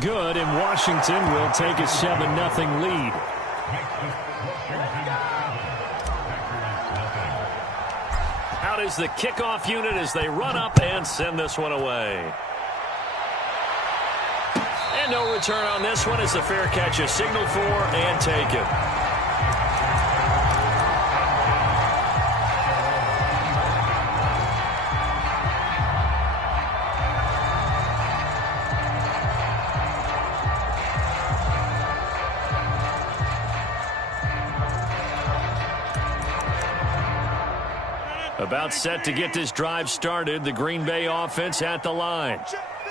good, and Washington will take a 7-0 lead. Out is the kickoff unit as they run up and send this one away. And no return on this one as the fair catch is signaled for and taken. About set to get this drive started, the Green Bay offense at the line.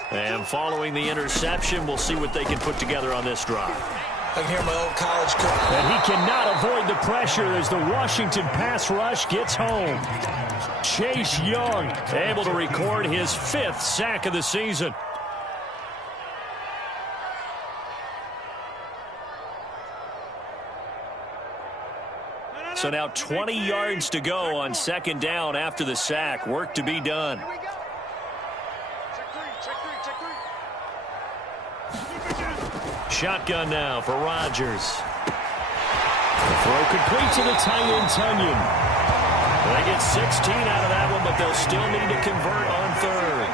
And following the interception, we'll see what they can put together on this drive. I can hear my old college coach. And he cannot avoid the pressure as the Washington pass rush gets home. Chase Young able to record his 5th sack of the season. So now 20 yards to go on 2nd down after the sack. Work to be done. Shotgun now for Rodgers. The throw complete to the tight end, Tunyon. They get 16 out of that one, but they'll still need to convert on 3rd.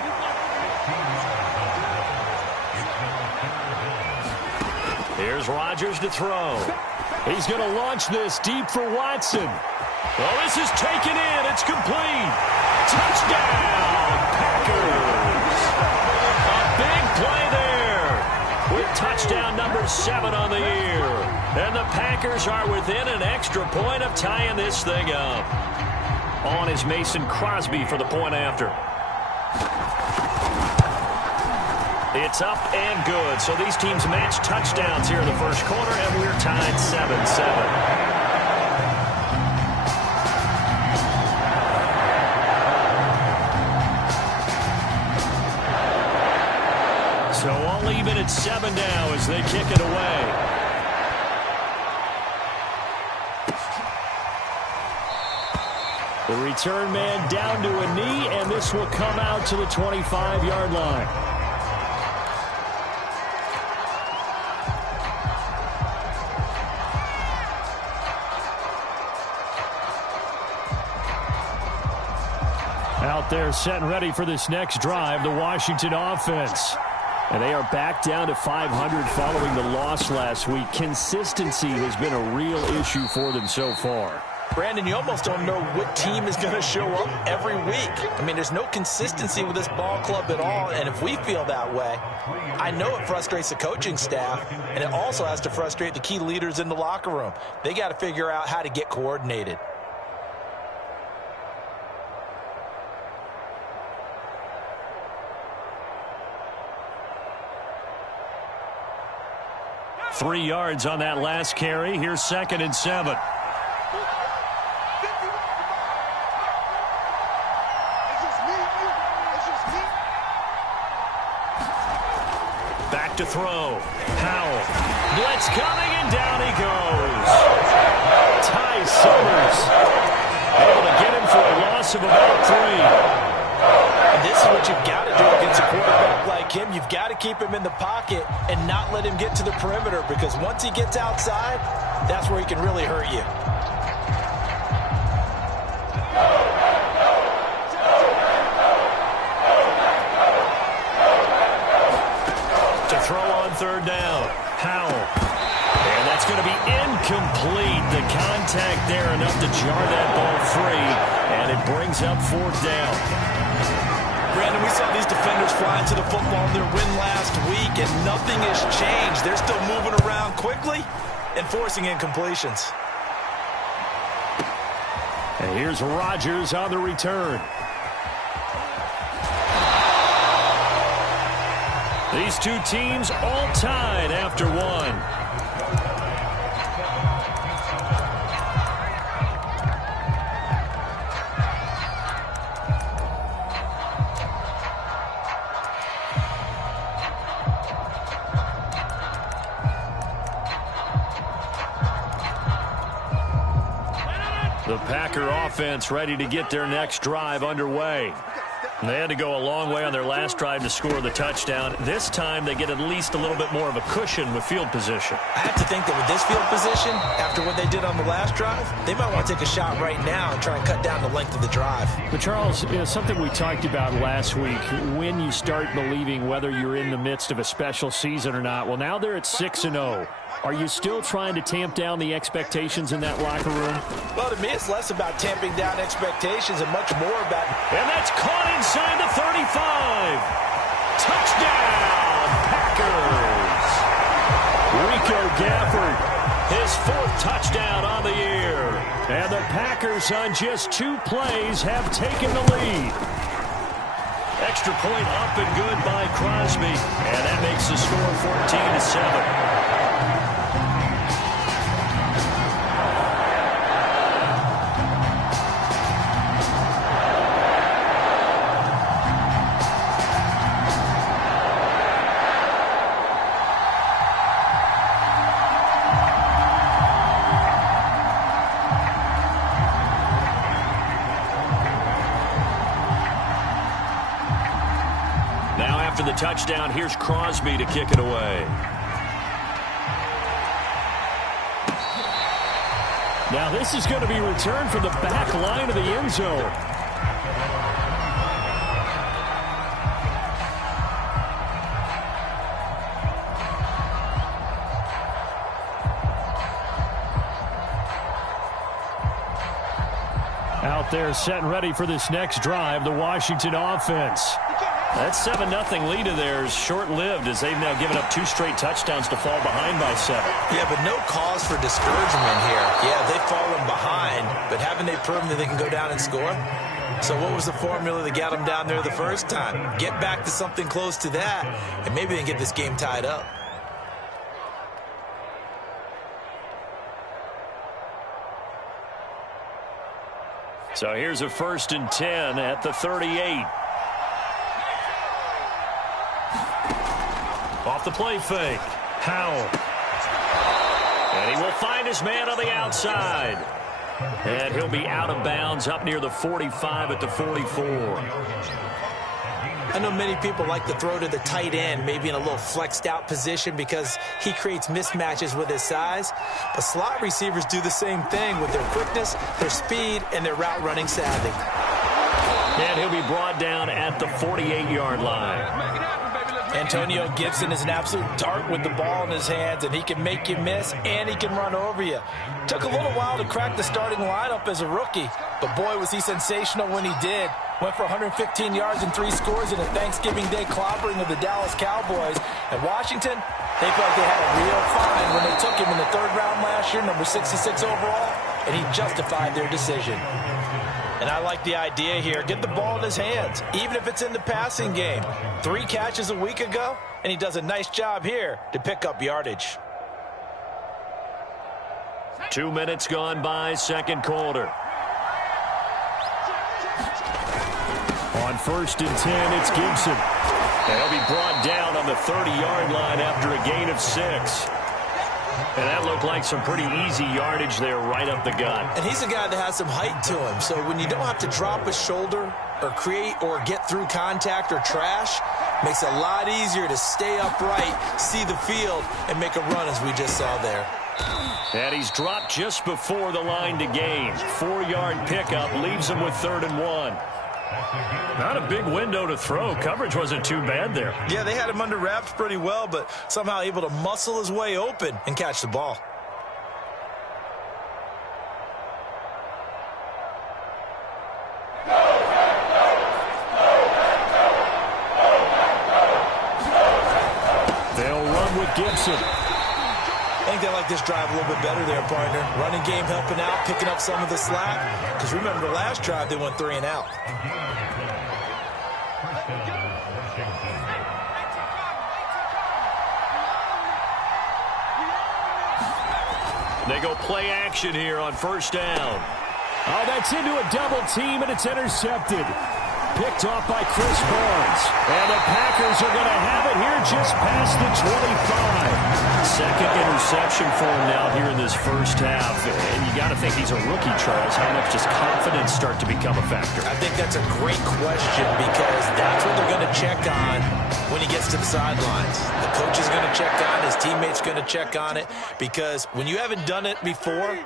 Here's Rodgers to throw. He's going to launch this deep for Watson. Oh, this is taken in. It's complete. Touchdown, Packers. A big play there with touchdown number 7 on the year. And the Packers are within an extra point of tying this thing up. On is Mason Crosby for the point after. It's up and good. So these teams match touchdowns here in the first quarter, and we're tied 7-7. So all even at 7 now as they kick it away. The return man down to a knee, and this will come out to the 25-yard line. Out there set and ready for this next drive, the Washington offense. And they are back down to 500 following the loss last week. Consistency has been a real issue for them so far. Brandon, you almost don't know what team is going to show up every week. I mean, there's no consistency with this ball club at all, and if we feel that way, I know it frustrates the coaching staff, and it also has to frustrate the key leaders in the locker room. They got to figure out how to get coordinated. Three yards on that last carry. Here's 2nd and 7. Back to throw. Powell. Blitz coming, and down he goes. Ty Summers able to get him for a loss of about 3. And this is what you've got to do against a quarterback like him. You've got to keep him in the pocket and not let him get to the perimeter, because once he gets outside, that's where he can really hurt you. To throw on 3rd down. Powell. And that's going to be incomplete. The contact there enough to jar that ball free, and it brings up 4th down. Brandon, we saw these defenders fly into the football in their win last week, and nothing has changed. They're still moving around quickly and forcing incompletions. And here's Rodgers on the return. These two teams all tied after 1. The Packer offense ready to get their next drive underway. They had to go a long way on their last drive to score the touchdown. This time they get at least a little bit more of a cushion with field position. I have to think that with this field position, after what they did on the last drive, they might want to take a shot right now and try and cut down the length of the drive. But Charles, something we talked about last week, when you start believing whether you're in the midst of a special season or not, well, now they're at 6-0. Are you still trying to tamp down the expectations in that locker room? Well, to me, it's less about tamping down expectations and much more about... And that's caught inside the 35. Touchdown, Packers. Rico Gafford, his 4th touchdown on the year. And the Packers on just 2 plays have taken the lead. Extra point up and good by Crosby. And that makes the score 14-7. After the touchdown, here's Crosby to kick it away. Now this is going to be returned from the back line of the end zone. Out there set and ready for this next drive, the Washington offense. That 7-0 lead of theirs short-lived as they've now given up 2 straight touchdowns to fall behind by 7. Yeah, but no cause for discouragement here. Yeah, they've fallen behind, but haven't they proven that they can go down and score? So what was the formula that got them down there the first time? Get back to something close to that, and maybe they can get this game tied up. So here's a 1st and 10 at the 38. Off the play fake. Howell. And he will find his man on the outside. And he'll be out of bounds up near the 45 at the 44. I know many people like to throw to the tight end, maybe in a little flexed out position because he creates mismatches with his size. But slot receivers do the same thing with their quickness, their speed, and their route running savvy. And he'll be brought down at the 48-yard line. Antonio Gibson is an absolute dart with the ball in his hands, and he can make you miss, and he can run over you. Took a little while to crack the starting lineup as a rookie, but boy, was he sensational when he did. Went for 115 yards and 3 scores in a Thanksgiving Day clobbering of the Dallas Cowboys. And Washington, they felt they had a real find when they took him in the 3rd round last year, number 66 overall, and he justified their decision. And I like the idea here. Get the ball in his hands, even if it's in the passing game. 3 catches a week ago, and he does a nice job here to pick up yardage. 2 minutes gone by, 2nd quarter. On 1st and 10, it's Gibson. And he'll be brought down on the 30-yard line after a gain of 6. And that looked like some pretty easy yardage there right up the gut. And he's a guy that has some height to him. So when you don't have to drop a shoulder or create or get through contact or trash, makes it a lot easier to stay upright, see the field, and make a run as we just saw there. And he's dropped just before the line to gain. 4-yard pickup leaves him with 3rd and 1. Not a big window to throw. Coverage wasn't too bad there. Yeah, they had him under wraps pretty well, but somehow able to muscle his way open and catch the ball. They'll run with Gibson. I think they like this drive a little bit better there, partner. Running game helping out, picking up some of the slack. Because remember, the last drive, they went 3 and out. They go play action here on 1st down. Oh, that's into a double team, and it's intercepted. Picked off by Chris Barnes. And the Packers are going to have it here just past the 25. 2nd interception for him now here in this first half. And you got to think he's a rookie, Charles. How much does confidence start to become a factor? I think that's a great question because that's what they're going to check on when he gets to the sidelines. The coach is going to check on it. His teammate's going to check on it because when you haven't done it before,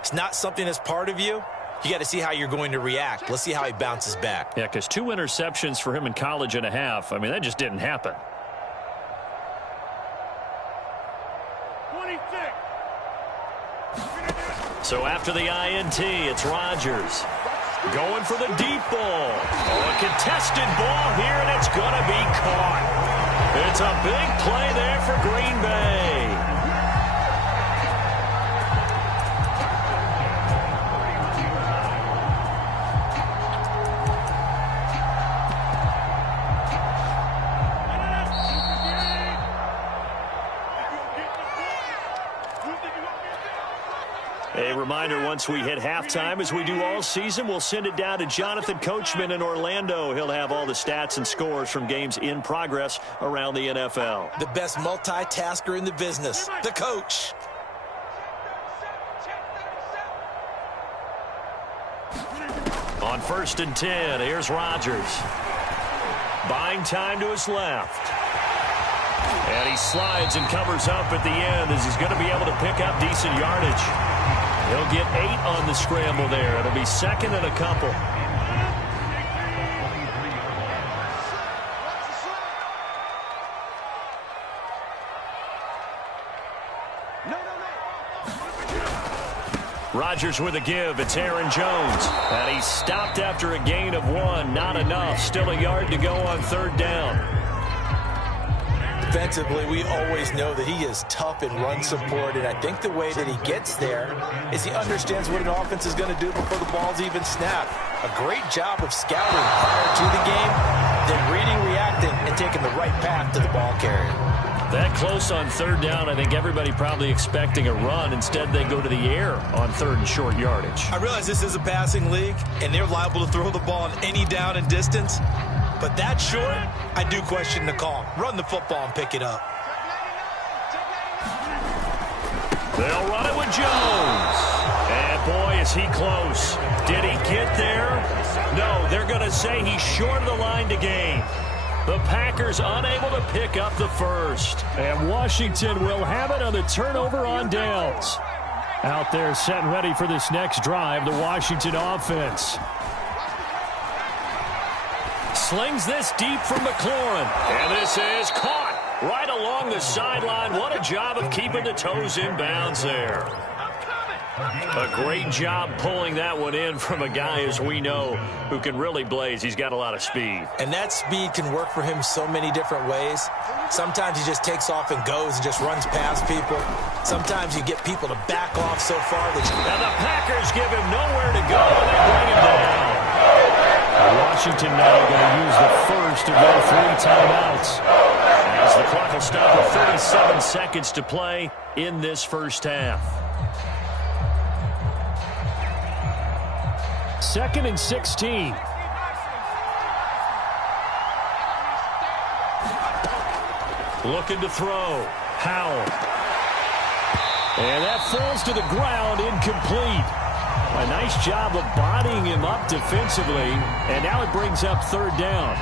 it's not something that's part of you. You got to see how you're going to react. Let's see how he bounces back. Yeah, because 2 interceptions for him in college and a half. I mean, that just didn't happen. 26. So after the INT, it's Rodgers. Going for the deep ball. Oh, a contested ball here, and it's going to be caught. It's a big play there for Green Bay. A reminder, once we hit halftime, as we do all season, we'll send it down to Jonathan Coachman in Orlando. He'll have all the stats and scores from games in progress around the NFL. The best multitasker in the business, the coach. On 1st and 10, here's Rodgers. Buying time to his left. And he slides and covers up at the end as he's going to be able to pick up decent yardage. He'll get 8 on the scramble there. It'll be 2nd and a couple. Rodgers with a give. It's Aaron Jones. And he's stopped after a gain of 1. Not enough. Still a yard to go on 3rd down. Defensively, we always know that he is tough in run support, and I think the way that he gets there is he understands what an offense is going to do before the ball's even snapped. A great job of scouting prior to the game, then reading, reacting, and taking the right path to the ball carrier. That close on 3rd down, I think everybody probably expecting a run. Instead, they go to the air on 3rd and short yardage. I realize this is a passing league, and they're liable to throw the ball on any down and distance. But that short, I do question the call. Run the football and pick it up. They'll run it with Jones. And boy, is he close. Did he get there? No, they're going to say he's short of the line to gain. The Packers unable to pick up the first. And Washington will have it on the turnover on downs. Out there set and ready for this next drive, the Washington offense. Slings this deep from McLaurin. And this is caught right along the sideline. What a job of keeping the toes in bounds there. A great job pulling that one in from a guy, as we know, who can really blaze. He's got a lot of speed. And that speed can work for him so many different ways. Sometimes he just takes off and goes and just runs past people. Sometimes you get people to back off so far that you... And the Packers give him nowhere to go, and they bring him down. Washington now going to use the first of their 3 timeouts, as the clock will stop with 37 seconds to play in this first half. 2nd and 16. Looking to throw. Howell. And that falls to the ground, incomplete. A nice job of bodying him up defensively, and now it brings up 3rd down.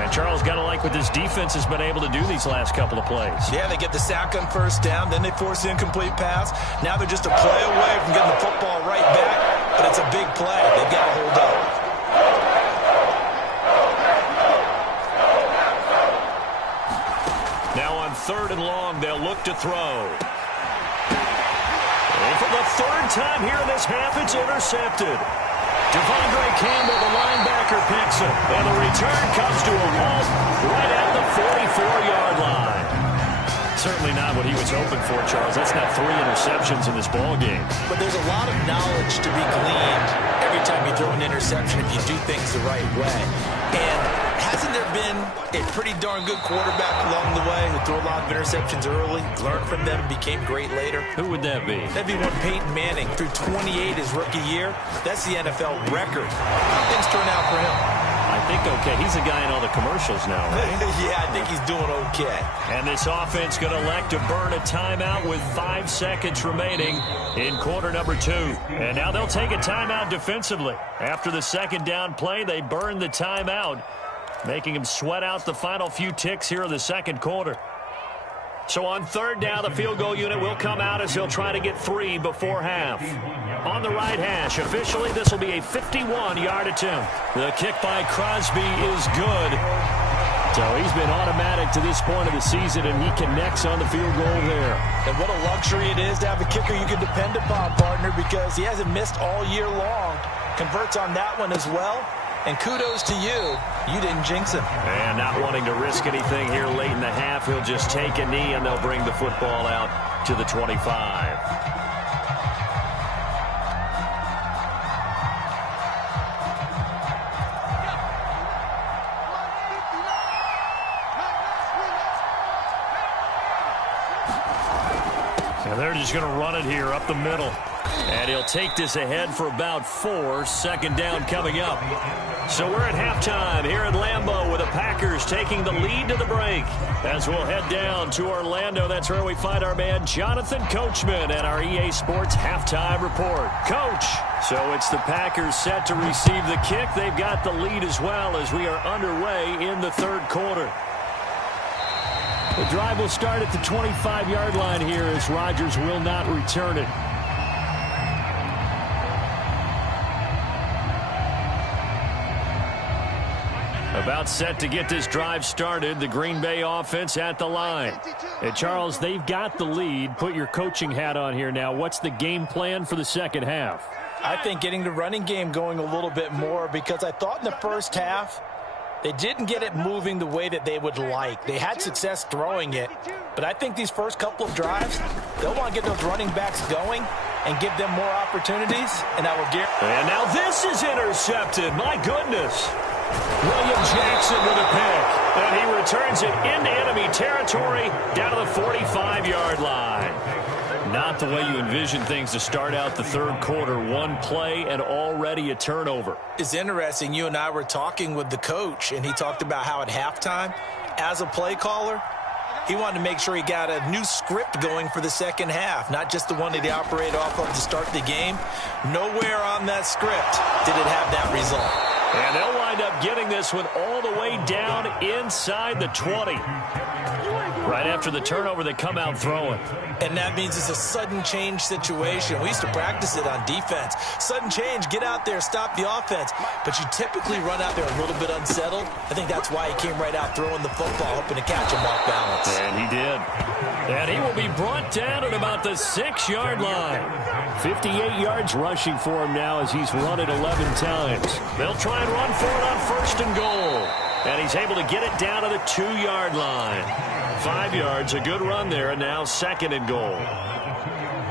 And Charles, got to like what this defense has been able to do these last couple of plays. Yeah, they get the sack on 1st down, then they force the incomplete pass. Now they're just a play away from getting the football right back, but it's a big play. They've got to hold up. Now on 3rd and long, they'll look to throw. And for the 3rd time here in this half, it's intercepted. Devondre Campbell, the linebacker, picks him. And the return comes to a halt right at the 44-yard line. Certainly not what he was hoping for, Charles. That's not 3 interceptions in this ball game. But there's a lot of knowledge to be gleaned every time you throw an interception if you do things the right way. And hasn't there been a pretty darn good quarterback along the way who threw a lot of interceptions early, learned from them, and became great later? Who would that be? That'd be one Peyton Manning. Threw 28 his rookie year. That's the NFL record. How things turn out for him? I think okay. He's the guy in all the commercials now, right? Yeah, I think he's doing okay. And this offense going to elect to burn a timeout with 5 seconds remaining in quarter number 2. And now they'll take a timeout defensively. After the second down play, they burn the timeout, making them sweat out the final few ticks here in the second quarter. So on third down, the field goal unit will come out as they'll try to get 3 before half. On the right hash, officially, this will be a 51-yard attempt. The kick by Crosby is good. So he's been automatic to this point of the season, and he connects on the field goal there. And what a luxury it is to have a kicker you can depend upon, partner, because he hasn't missed all year long. Converts on that one as well. And kudos to you. You didn't jinx him. And not wanting to risk anything here late in the half, he'll just take a knee, and they'll bring the football out to the 25. And they're just going to run it here up the middle. And he'll take this ahead for about 4. Second down coming up. So we're at halftime here at Lambeau with the Packers taking the lead to the break. As we'll head down to Orlando, that's where we find our man Jonathan Coachman at our EA Sports halftime report. Coach, so it's the Packers set to receive the kick. They've got the lead as well as we are underway in the third quarter. The drive will start at the 25-yard line here as Rodgers will not return it. About set to get this drive started, the Green Bay offense at the line. And Charles, they've got the lead. Put your coaching hat on here now. What's the game plan for the second half? I think getting the running game going a little bit more, because I thought in the first half they didn't get it moving the way that they would like. They had success throwing it, but I think these first couple of drives, they'll want to get those running backs going and give them more opportunities, and I will guarantee. And now this is intercepted. My goodness. William Jackson with a pick, and he returns it into enemy territory down to the 45-yard line. Not the way you envision things to start out the third quarter. One play and already a turnover. It's interesting. You and I were talking with the coach, and he talked about how at halftime, as a play caller, he wanted to make sure he got a new script going for the second half, not just the one that he operated off of to start the game. Nowhere on that script did it have that result. And they'll wind up getting this one all the way down inside the 20. Right after the turnover, they come out throwing. And that means it's a sudden change situation. We used to practice it on defense. Sudden change, get out there, stop the offense. But you typically run out there a little bit unsettled. I think that's why he came right out throwing the football, hoping to catch him off balance. And he did. And he will be brought down at about the 6-yard line. 58 yards rushing for him now as he's run it 11 times. They'll try and run for it on first and goal. And he's able to get it down to the 2-yard line. 5 yards, a good run there, and now second and goal.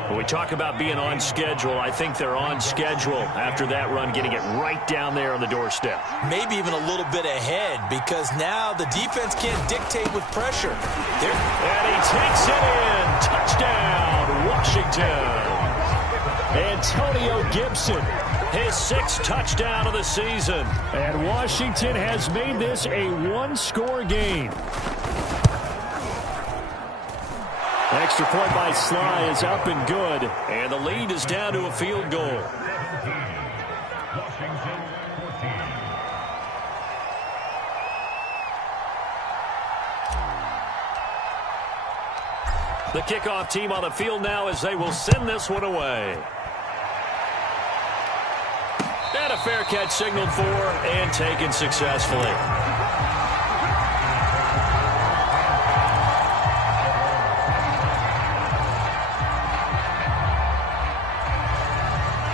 When we talk about being on schedule, I think they're on schedule after that run, getting it right down there on the doorstep. Maybe even a little bit ahead, because now the defense can't dictate with pressure. And he takes it in. Touchdown, Washington. Antonio Gibson, his 6th touchdown of the season. And Washington has made this a one-score game. Extra point by Sly is up and good. And the lead is down to a field goal. The kickoff team on the field now as they will send this one away. And a fair catch signaled for and taken successfully.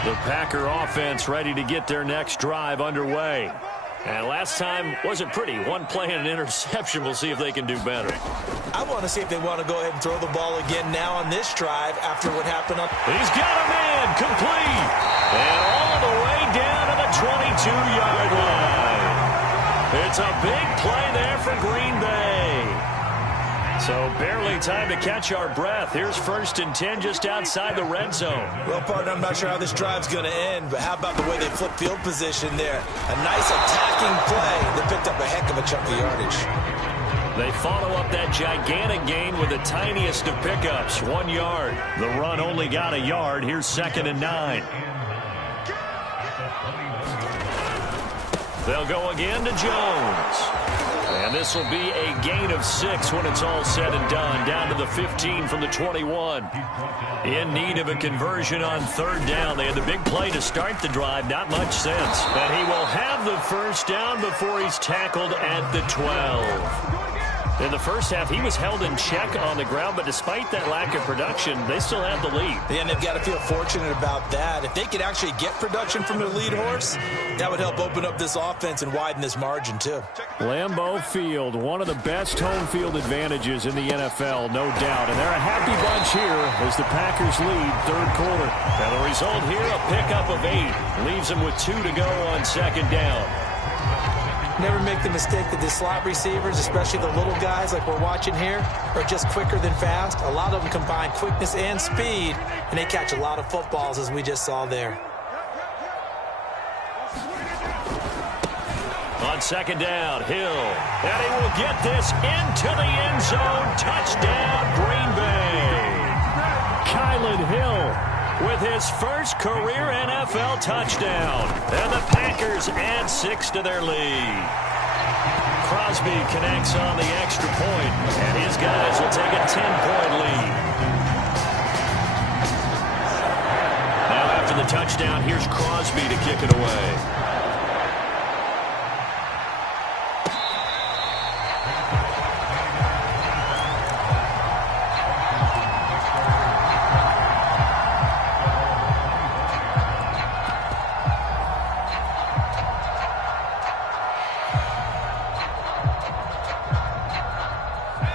The Packer offense ready to get their next drive underway. And last time wasn't pretty. One play and an interception. We'll see if they can do better. I want to see if they want to go ahead and throw the ball again now on this drive after what happened on. He's got a man complete. And all the way down to the 22-yard line. It's a big play there for Green Bay. So barely time to catch our breath. Here's 1st and 10 just outside the red zone. Well, partner, I'm not sure how this drive's going to end, but how about the way they flip field position there? A nice attacking play that picked up a heck of a chunk of yardage. They follow up that gigantic gain with the tiniest of pickups, 1 yard. The run only got a yard. Here's 2nd and 9. They'll go again to Jones. And this will be a gain of 6 when it's all said and done. Down to the 15 from the 21. In need of a conversion on 3rd down. They had the big play to start the drive. Not much sense. And he will have the 1st down before he's tackled at the 12. In the first half, he was held in check on the ground, but despite that lack of production, they still have the lead. Yeah, and they've got to feel fortunate about that. If they could actually get production from their lead horse, that would help open up this offense and widen this margin, too. Lambeau Field, one of the best home field advantages in the NFL, no doubt. And they're a happy bunch here as the Packers lead 3rd quarter. And the result here, a pickup of 8. Leaves them with 2 to go on 2nd down. Never make the mistake that the slot receivers, especially the little guys like we're watching here, are just quicker than fast. A lot of them combine quickness and speed, and they catch a lot of footballs, as we just saw there. On 2nd down, Hill. And he will get this into the end zone. Touchdown, Green Bay. Kylan Hill with his first career NFL touchdown. And the Packers add 6 to their lead. Crosby connects on the extra point, and his guys will take a 10-point lead. Now after the touchdown, here's Crosby to kick it away.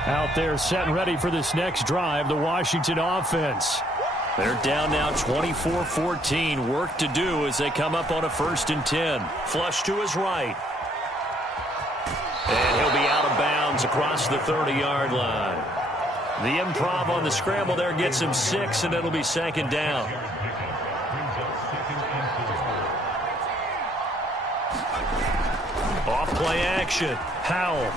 Out there set and ready for this next drive, the Washington offense. They're down now 24-14. Work to do as they come up on a 1st and 10. Flush to his right. And he'll be out of bounds across the 30-yard line. The improv on the scramble there gets him 6, and it'll be 2nd down. Off play action. Howell.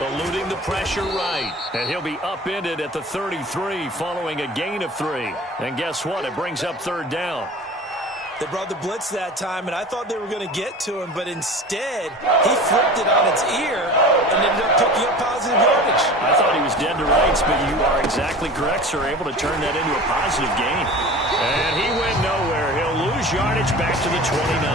Eluding the pressure right. And he'll be upended at the 33 following a gain of 3. And guess what? It brings up 3rd down. They brought the blitz that time, and I thought they were going to get to him, but instead, he flipped it on its ear and ended up picking up positive yardage. I thought he was dead to rights, but you are exactly correct, sir. Able to turn that into a positive gain. And he went nowhere. He'll lose yardage back to the 29.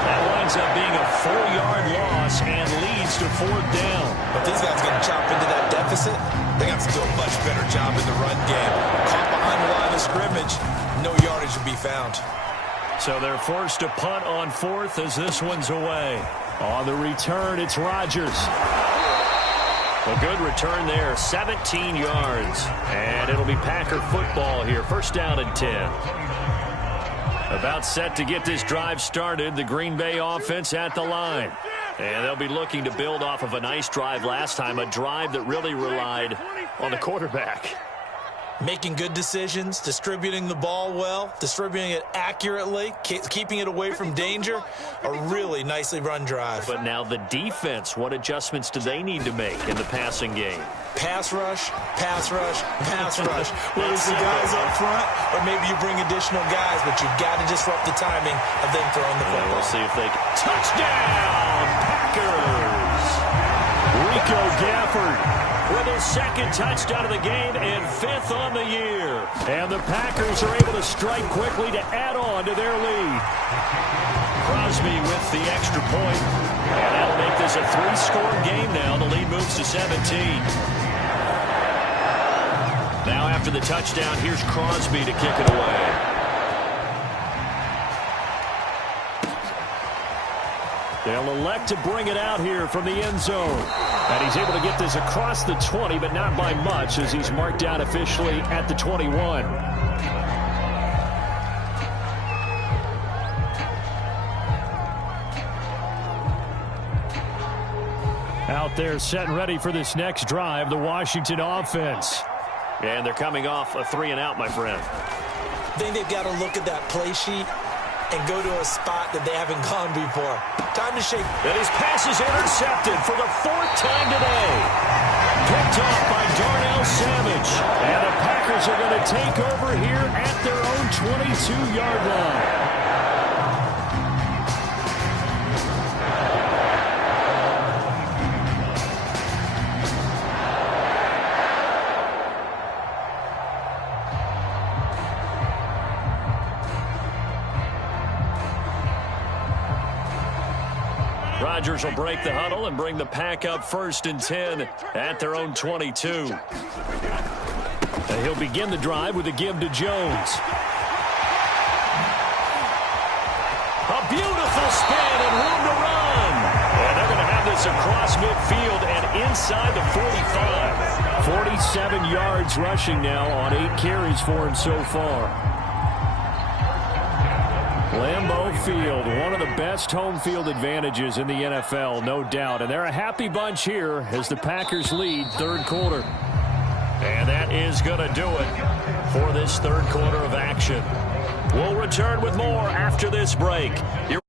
That winds up being a 4-yard loss and leads to 4th down. But these guys going to chop into that deficit. They got to do a much better job in the run game. Caught behind the line of scrimmage, no yardage to be found. So they're forced to punt on 4th as this one's away. On the return, it's Rodgers. A good return there, 17 yards. And it'll be Packer football here, 1st down and 10. About set to get this drive started, the Green Bay offense at the line. And they'll be looking to build off of a nice drive last time, a drive that really relied on the quarterback. Making good decisions, distributing the ball well, distributing it accurately, keeping it away from danger. A really nicely run drive. But now the defense, what adjustments do they need to make in the passing game? Pass rush, pass rush, pass rush. Whether it's the guys up front or maybe you bring additional guys, but you've got to disrupt the timing of them throwing the football. We'll see if they can. Touchdown, Packers! Rico Gafford with his 2nd touchdown of the game and 5th on the year. And the Packers are able to strike quickly to add on to their lead. Crosby with the extra point. And that'll make this a 3-score game now. The lead moves to 17. Now after the touchdown, here's Crosby to kick it away. They'll elect to bring it out here from the end zone. And he's able to get this across the 20, but not by much as he's marked out officially at the 21. Out out there setting ready for this next drive, the Washington offense. And they're coming off a 3-and-out, my friend. I think they've got to look at that play sheet and go to a spot that they haven't gone before. Time to shake. And his pass is intercepted for the 4th time today. Picked off by Darnell Savage. And the Packers are going to take over here at their own 22-yard line. Rodgers will break the huddle and bring the Pack up 1st and 10 at their own 22. And he'll begin the drive with a give to Jones. A beautiful spin and room to run. And they're going to have this across midfield and inside the 45. 47 yards rushing now on 8 carries for him so far. Lambeau Field, one of the best home field advantages in the NFL, no doubt. And they're a happy bunch here as the Packers lead 3rd quarter. And that is going to do it for this 3rd quarter of action. We'll return with more after this break. You're